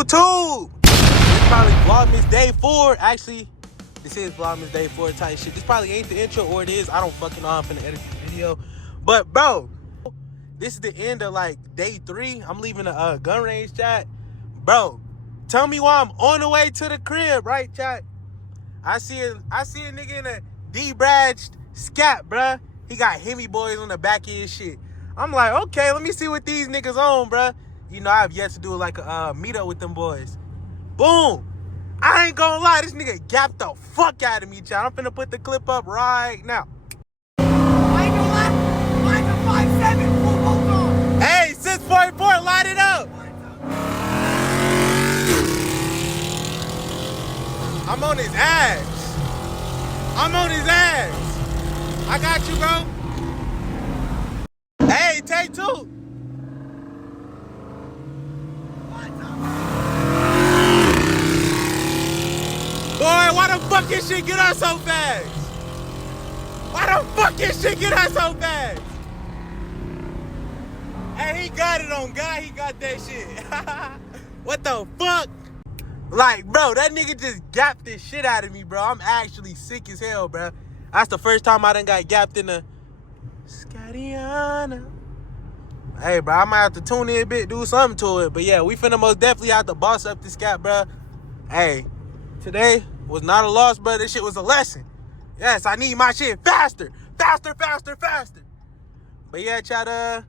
YouTube! This probably Vlogmas Day 4. Actually, this is Vlogmas Day 4 type shit. This probably ain't the intro, or it is. I don't fucking know. I'm finna edit this video. But, bro, this is the end of, like, day 3. I'm leaving the gun range, chat. Bro, tell me why I'm on the way to the crib, right, chat? I see a nigga in a D-badged scat, bruh. He got Hemi boys on the back of his shit. I'm like, okay, let me see what these niggas on, bruh. You know, I have yet to do like a meetup with them boys. Boom. I ain't gonna lie, this nigga gapped the fuck out of me, chat. I'm finna put the clip up right now. I ain't gonna lie, mine's a 5'7", full bolt on. Hey, 6.4, light it up. I'm on his ass. I'm on his ass. I got you, bro. Hey, take 2. Boy, why the fuck this shit get out so fast? Why the fuck this shit get out so fast? Hey, he got it on God. He got that shit. What the fuck? Like, bro, that nigga just gapped this shit out of me, bro. I'm actually sick as hell, bro. That's the first time I done got gapped in the Scattiana. Hey, bro, I might have to tune in a bit, do something to it. But yeah, we finna most definitely have to boss up this scat, bro. Hey, today was not a loss, bro. This shit was a lesson. Yes, I need my shit faster. Faster, faster, faster. But yeah, chat, I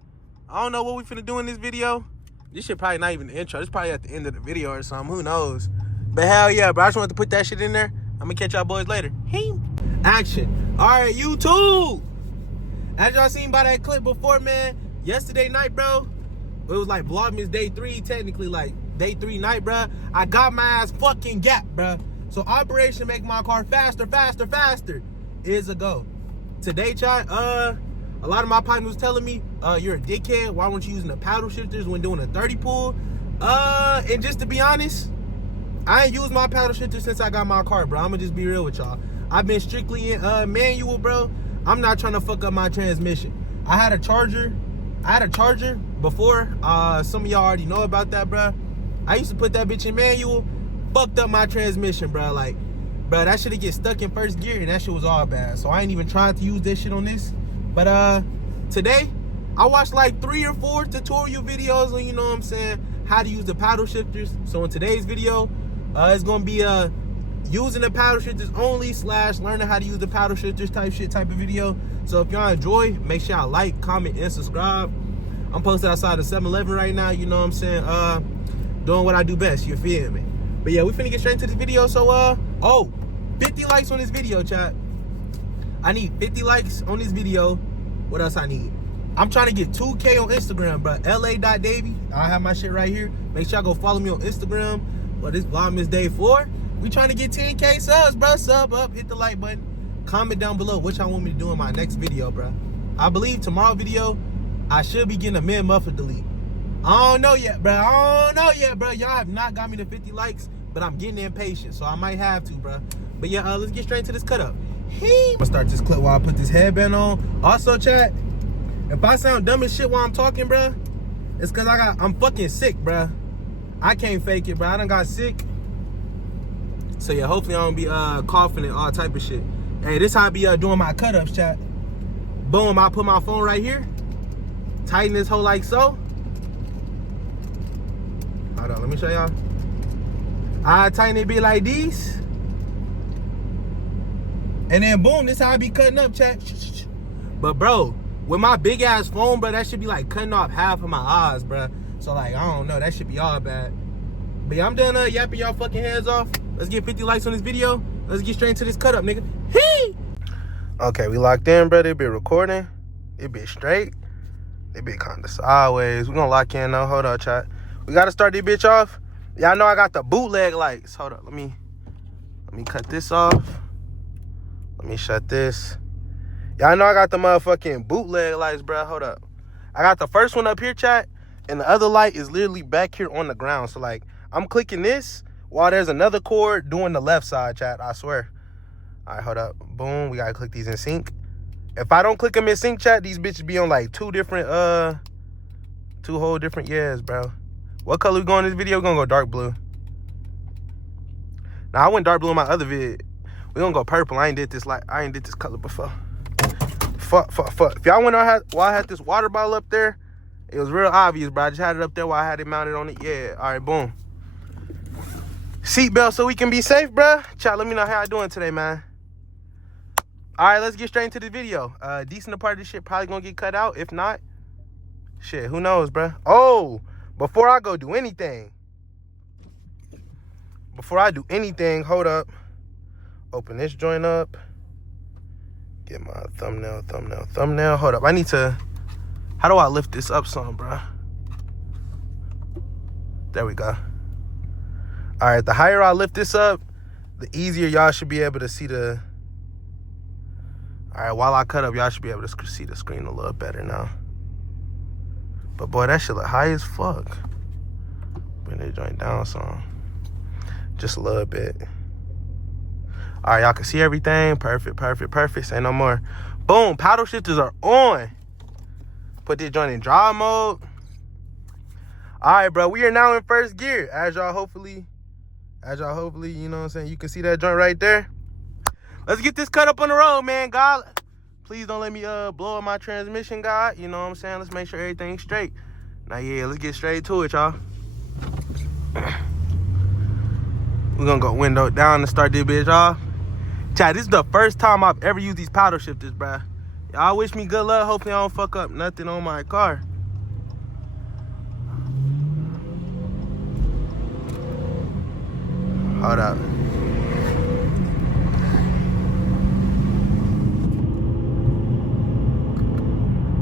don't know what we finna do in this video. This shit probably not even the intro. This probably at the end of the video or something. Who knows? But hell yeah, bro. I just wanted to put that shit in there. I'm gonna catch y'all boys later. Hey. Action. All right, YouTube. As y'all seen by that clip before, man, yesterday night, bro, it was like Vlogmas Day 3, technically like Day 3 night, bro. I got my ass fucking gapped, bro. So Operation Make My Car Faster, Faster, Faster is a go. Today, chat, a lot of my partners was telling me, you're a dickhead. Why weren't you using the paddle shifters when doing a 30 pull? And just to be honest, I ain't used my paddle shifter since I got my car, bro. I'm gonna just be real with y'all. I've been strictly in manual, bro. I'm not trying to fuck up my transmission. I had a charger before. Some of y'all already know about that, bro. I used to put that bitch in manual, fucked up my transmission, bro. Like, bro, that shit get stuck in first gear, and that shit was all bad. So I ain't even trying to use this shit on this. But today, I watched like 3 or 4 tutorial videos on, you know what I'm saying, how to use the paddle shifters. So in today's video, it's gonna be using the paddle shifters only / learning how to use the paddle shifters type of video. So if y'all enjoy, make sure y'all like, comment, and subscribe. I'm posted outside of 7-Eleven right now, you know what I'm saying, doing what I do best, you feel me? But yeah, we finna get straight into this video. So 50 likes on this video, chat. I need 50 likes on this video. What else I need? I'm trying to get 2K on Instagram, bro. la.davy. I have my shit right here. Make sure y'all go follow me on Instagram. Well, this Vlogmas Day 4. We trying to get 10K subs, bro. Sub up, hit the like button. Comment down below what y'all want me to do in my next video, bro. I believe tomorrow video, I should be getting a mid-muffler delete. I don't know yet, bro. Y'all have not got me to 50 likes, but I'm getting impatient, so I might have to, bro. But yeah, let's get straight into this cut up. I'm gonna start this clip while I put this headband on. Also, chat, if I sound dumb as shit while I'm talking, bro, it's cause I'm fucking sick, bro. I can't fake it, bro. I done got sick. So yeah, hopefully I don't be coughing and all type of shit. Hey, this how I be doing my cut ups, chat. Boom, I put my phone right here. Tighten this hole like so. Hold on, let me show y'all. I tighten it be like these. And then boom, this how I be cutting up, chat. But bro, with my big ass phone, bro, that should be like cutting off half of my eyes, bro. So like, I don't know, that should be all bad. But yeah, I'm done yapping y'all fucking heads off. Let's get 50 likes on this video. Let's get straight into this cut up, nigga. Hey! Okay, we locked in, bro. They be recording. It be straight. They be kind of sideways. We gonna lock in though. Hold up, chat. We gotta start this bitch off. Y'all know I got the bootleg lights. Hold up, let me cut this off. Let me shut this. Y'all know I got the motherfucking bootleg lights, bro. Hold up. I got the first one up here, chat, and the other light is literally back here on the ground. So, like, I'm clicking this while there's another cord doing the left side, chat. I swear. All right, hold up. Boom. We got to click these in sync. If I don't click them in sync, chat, these bitches be on, like, two whole different yeahs, bro. What color we going in this video? We're gonna go dark blue. Now I went dark blue in my other vid. We're gonna go purple. I ain't did this color before. Fuck. If y'all wonder why I had this water bottle up there, it was real obvious, bro. I just had it up there while I had it mounted on it. Yeah, all right, boom. Seatbelt so we can be safe, bro. Chat, let me know how y'all doing today, man. All right, let's get straight into the video. Decent part of this shit probably gonna get cut out. If not, shit, who knows, bro? Oh, before I go do anything. Before I do anything, hold up. Open this joint up. Get my thumbnail. Hold up, I need to... How do I lift this up some, bro? There we go. All right, the higher I lift this up, the easier y'all should be able to see the... All right, while I cut up, y'all should be able to see the screen a little better now. But boy, that shit look high as fuck. Bring that joint down some. Just a little bit. All right, y'all can see everything. Perfect. Say no more. Boom, paddle shifters are on. Put this joint in drive mode. All right, bro, we are now in first gear. As y'all hopefully, you know what I'm saying, you can see that joint right there. Let's get this cut up on the road, man. God, please don't let me blow up my transmission, God. You know what I'm saying? Let's make sure everything's straight. Now, yeah, let's get straight to it, y'all. We're gonna go window down and start this bitch off. Chat, this is the first time I've ever used these paddle shifters, bruh. Y'all wish me good luck. Hopefully I don't fuck up nothing on my car. Hold up.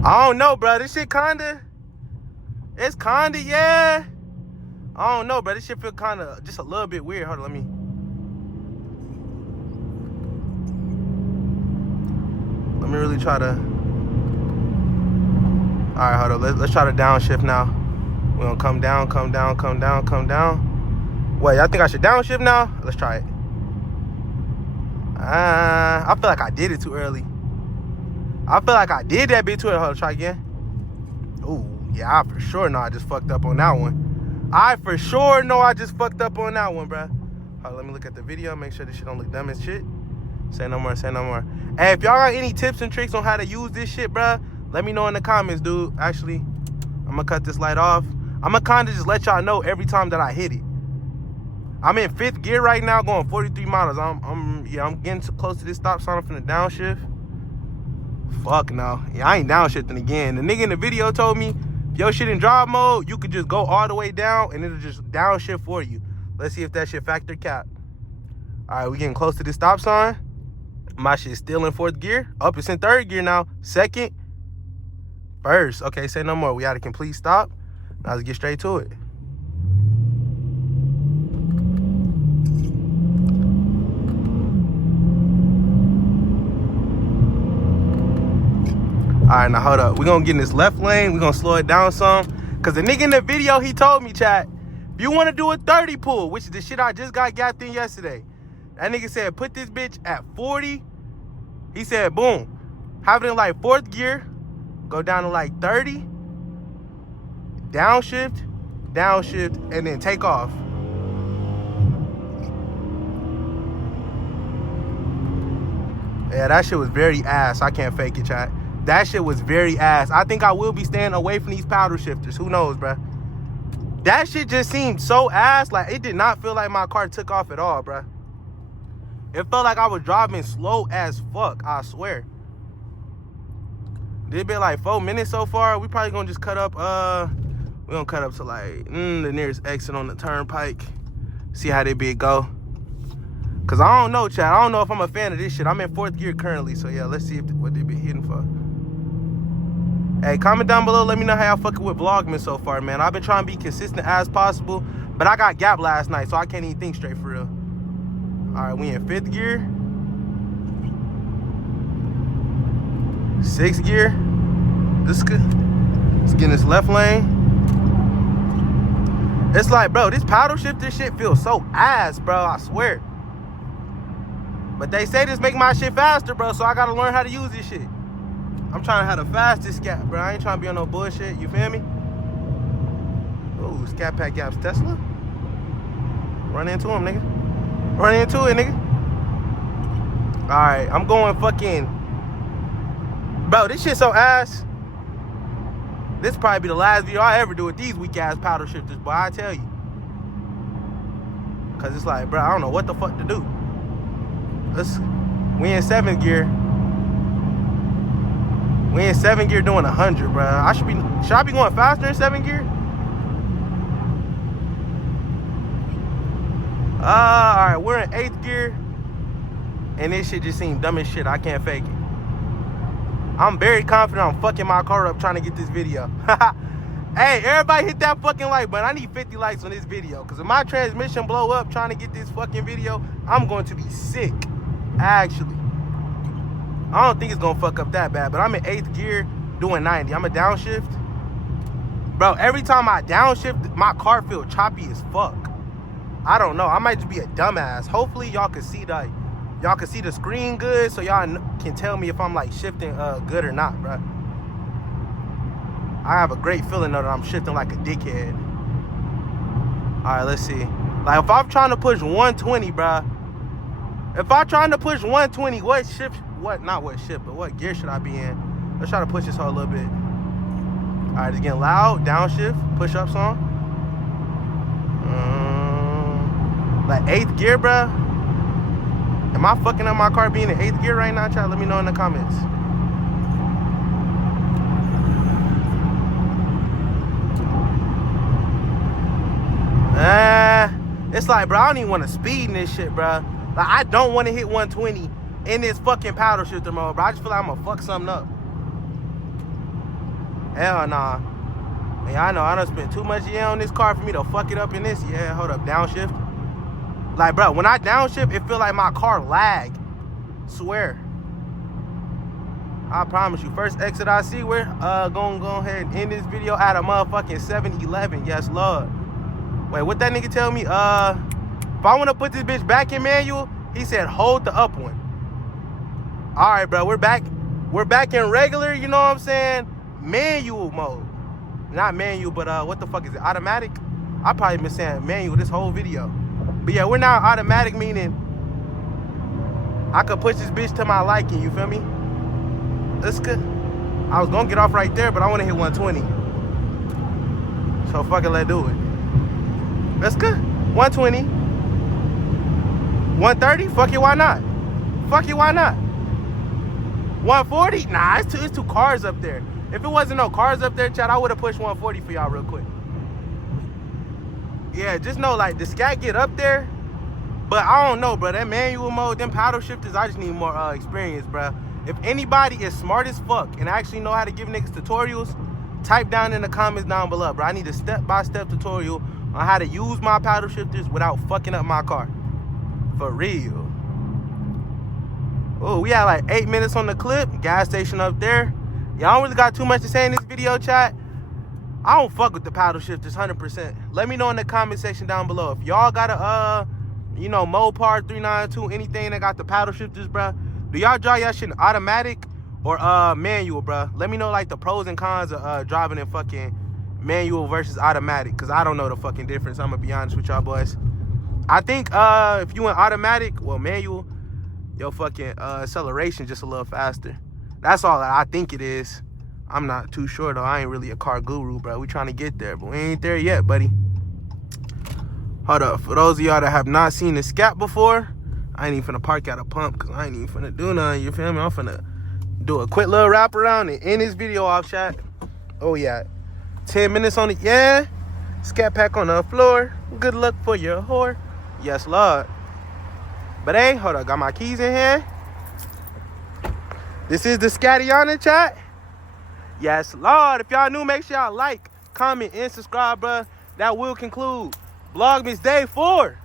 I don't know, bro. This shit it's kinda, yeah. I don't know, bro. This shit feel kinda just a little bit weird. Hold on, let me. Let me really try to. All right, hold on. Let's try to downshift now. We're gonna come down. Wait, I think I should downshift now? Let's try it. I feel like I did it too early. I feel like I did that bit too early. Hold on, try again. Ooh, yeah, I for sure know I just fucked up on that one. I for sure know I just fucked up on that one, bro. Hold on, let me look at the video, make sure this shit don't look dumb as shit. Say no more. Hey, if y'all got any tips and tricks on how to use this shit, bro, let me know in the comments, dude. Actually, I'm gonna cut this light off. I'm gonna kind of just let y'all know every time that I hit it. I'm in 5th gear right now, going 43 miles. I'm getting too close to this stop sign. I'm finna downshift. Fuck no. Yeah, I ain't downshifting again. The nigga in the video told me, if your shit in drive mode, you could just go all the way down and it'll just downshift for you. Let's see if that shit factor cap. All right, we getting close to this stop sign. My shit's still in 4th gear. Up, it's in 3rd gear now. 2nd. 1st. Okay, say no more. We got a complete stop. Now let's get straight to it. All right, now hold up. We're gonna get in this left lane. We're gonna slow it down some. Cause the nigga in the video, he told me, chat, if you wanna do a 30 pull, which is the shit I just got gapped in yesterday. That nigga said, put this bitch at 40. He said, boom, have it in like 4th gear, go down to like 30, downshift, and then take off. Yeah, that shit was very ass. I can't fake it, chat. That shit was very ass. I think I will be staying away from these paddle shifters. Who knows, bruh? That shit just seemed so ass. Like, it did not feel like my car took off at all, bruh. It felt like I was driving slow as fuck, I swear. It's been like 4 minutes so far. We probably gonna just cut up, we're gonna cut up to like, the nearest exit on the turnpike. See how they bit go. Cause I don't know, chat. I don't know if I'm a fan of this shit. I'm in 4th gear currently, so yeah, let's see what they been hitting for. Hey, comment down below. Let me know how y'all fucking with Vlogmas so far, man. I've been trying to be consistent as possible, but I got gap last night, so I can't even think straight for real. All right, we in 5th gear. 6th gear. This is good. Let's get in this left lane. It's like, bro, this paddle shift, this shit feels so ass, bro. I swear. But they say this make my shit faster, bro, so I gotta learn how to use this shit. I'm trying to have the fastest scat, bro. I ain't trying to be on no bullshit. You feel me? Oh, Oh, Scat Pack Gaps Tesla. Run into him, nigga. Run into it, nigga. Alright, I'm going fucking... Bro, this shit so ass. This probably be the last video I ever do with these weak ass paddle shifters, boy, I tell you. Cause it's like, bro, I don't know what the fuck to do. We in 7th gear. We in 7th gear doing 100, bro. Should I be going faster in 7th gear? Alright, we're in 8th gear. And this shit just seemed dumb as shit. I can't fake it. I'm very confident I'm fucking my car up trying to get this video. Hey, everybody hit that fucking like button. I need 50 likes on this video. Because if my transmission blow up trying to get this fucking video, I'm going to be sick. Actually. I don't think it's going to fuck up that bad. But I'm in 8th gear doing 90. I'm a downshift. Bro, every time I downshift, my car feel choppy as fuck. I don't know. I might just be a dumbass. Hopefully y'all can see that. Y'all can see the screen good, so y'all can tell me if I'm like shifting good or not, bro. I have a great feeling though that I'm shifting like a dickhead. All right, let's see. Like if I'm trying to push 120, bro. If I'm trying to push 120, what gear should I be in? Let's try to push this whole a little bit. All right, it's getting loud. Downshift, push up song. Like 8th gear, bro. Am I fucking up my car being in 8th gear right now? Try to let me know in the comments. It's like, bro, I don't even want to speed in this shit, bro. Like, I don't want to hit 120 in this fucking paddle shifter mode, bro. I just feel like I'm gonna fuck something up. Hell nah. Yeah, I know. I done spent too much on this car for me to fuck it up in this. Yeah, hold up. Downshift. Like, bro, when I downshift, it feel like my car lag. Swear. I promise you. First exit I see, we're gonna go ahead and end this video at a motherfucking 7-11. Yes, Lord. Wait, what that nigga tell me? If I want to put this bitch back in manual, he said hold the up one. All right, bro, we're back. We're back in regular, you know what I'm saying? Manual mode. Not manual, but what the fuck is it? Automatic? I probably been saying manual this whole video. But yeah, we're now automatic, meaning I could push this bitch to my liking, you feel me? That's good. I was gonna get off right there, but I want to hit 120. So fuck it, let's do it. That's good. 120. 130? Fuck it, why not? Fuck it, why not? 140? Nah, it's two cars up there. If it wasn't no cars up there, chat, I would have pushed 140 for y'all real quick. Yeah, just know, like, the scat get up there, but I don't know, bro. That manual mode, them paddle shifters, I just need more experience, bro. If anybody is smart as fuck and actually know how to give niggas tutorials, type down in the comments down below, bro. I need a step-by-step tutorial on how to use my paddle shifters without fucking up my car. For real. Oh, we had like 8 minutes on the clip. Gas station up there. Y'all don't really got too much to say in this video, chat. I don't fuck with the paddle shifters 100%. Let me know in the comment section down below. If y'all got a, you know, Mopar 392, anything that got the paddle shifters, bro. Do y'all drive y'all shit in automatic or manual, bro? Let me know, like, the pros and cons of driving in fucking manual versus automatic, because I don't know the fucking difference. I'm going to be honest with y'all boys. I think if you went automatic, well, manual, your fucking acceleration just a little faster. That's all that I think it is. I'm not too sure, though. I ain't really a car guru, bro. We trying to get there, but we ain't there yet, buddy. Hold up. For those of y'all that have not seen the scat before, I ain't even finna park at a pump, because I ain't even finna do nothing, you feel me? I'm finna do a quick little wrap around and end this video off, chat. Oh, yeah. 10 minutes on it, yeah. Scat pack on the floor. Good luck for your whore. Yes, Lord. But hey, hold up. Got my keys in here. This is the Scattiana, chat. Yes, Lord. If y'all new, make sure y'all like, comment, and subscribe, bruh. That will conclude Vlogmas Day 4.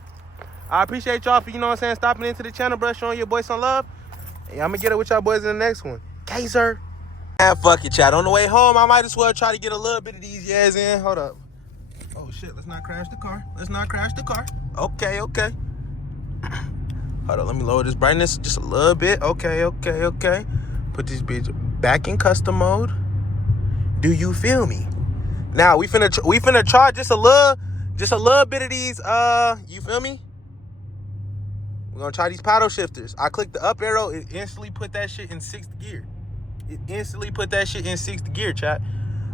I appreciate y'all for, you know what I'm saying, stopping into the channel, bruh, showing your boys some love. And I'm going to get it with y'all boys in the next one. Kaiser. Ah, fuck it, chat. On the way home, I might as well try to get a little bit of these yeahs in. Hold up. Oh, shit. Let's not crash the car. Let's not crash the car. Okay, okay. Hold up. Let me lower this brightness just a little bit. Okay, okay, okay. Put this bitch back in custom mode. Do you feel me? Now we finna try just a little bit of these. You feel me? We're gonna try these paddle shifters. I clicked the up arrow. It instantly put that shit in 6th gear. It instantly put that shit in 6th gear, chat.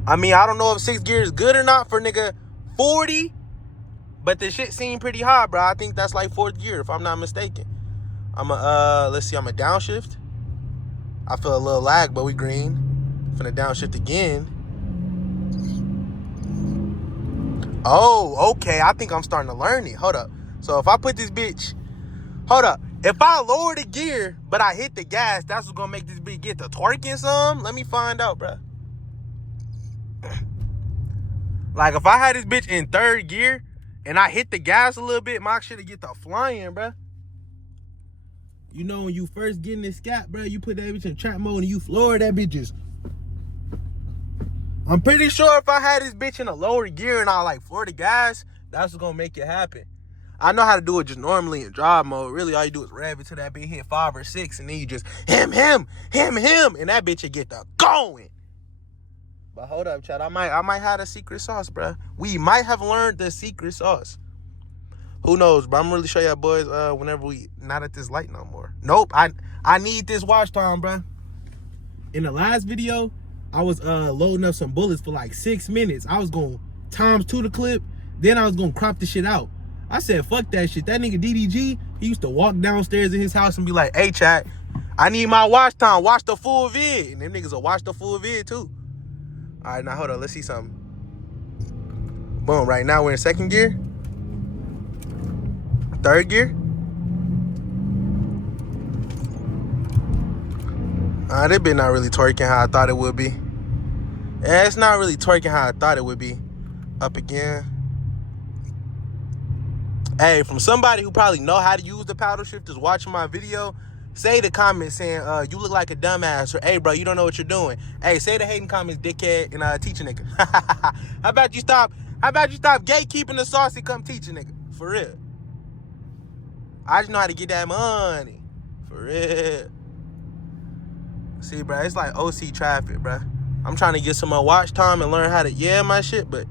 I mean, I don't know if 6th gear is good or not for nigga 40, but the shit seemed pretty high, bro. I think that's like 4th gear, if I'm not mistaken. Let's see, I'm a downshift. I feel a little lag, but we green. Finna downshift again. Oh, okay. I think I'm starting to learn it. Hold up. So if I put this bitch, hold up. If I lower the gear, but I hit the gas, that's what's gonna make this bitch get the twerking some. Let me find out, bro. Like if I had this bitch in 3rd gear and I hit the gas a little bit, my shit'll get the flying, bro. You know, when you first get in this scat, bro, you put that bitch in trap mode and you floor that bitch just. I'm pretty sure if I had this bitch in a lower gear and I like floor the gas, that's what's gonna make it happen. I know how to do it just normally in drive mode. Really, all you do is rev it to that bitch, hit 5 or 6, and then you just him, and that bitch will get the going. But hold up, chat. I might have the secret sauce, bro. We might have learned the secret sauce. Who knows, bro? I'm gonna really show y'all boys whenever we not at this light no more. Nope, I need this watch time, bro. In the last video, I was loading up some bullets for like 6 minutes. I was going ×2 the clip, then I was gonna crop the shit out. I said, fuck that shit. That nigga DDG, he used to walk downstairs in his house and be like, hey, chat, I need my watch time. Watch the full vid. And them niggas will watch the full vid, too. All right, now, hold on. Let's see something. Boom. Right now, we're in 2nd gear. 3rd gear. This bitch not really twerking how I thought it would be. Yeah, it's not really twerking how I thought it would be. Up again. Hey, from somebody who probably know how to use the paddle shifters watching my video, say the comments saying, you look like a dumbass, or hey, bro, you don't know what you're doing. Hey, say the hating comments, dickhead, and teach a nigga. How about you stop gatekeeping the sauce and come teach a nigga? For real. I just know how to get that money. For real. See, bro, it's like OC traffic, bro. I'm trying to get some more watch time and learn how to my shit, but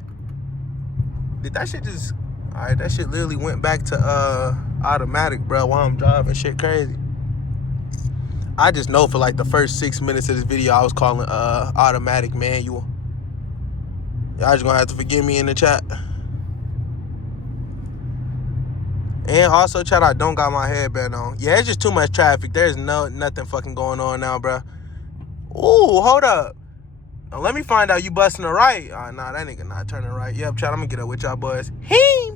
did that shit just... All right, that shit literally went back to automatic, bro, while I'm driving. Shit crazy. I just know for like the first 6 minutes of this video, I was calling automatic manual. Y'all just gonna have to forgive me in the chat. And also, chat, I don't got my headband on. Yeah, it's just too much traffic. There's nothing fucking going on now, bro. Ooh, hold up. Now, let me find out you busting the right. Nah, that nigga not turning right. Yep, chat, I'm gonna get up with y'all boys. Hee!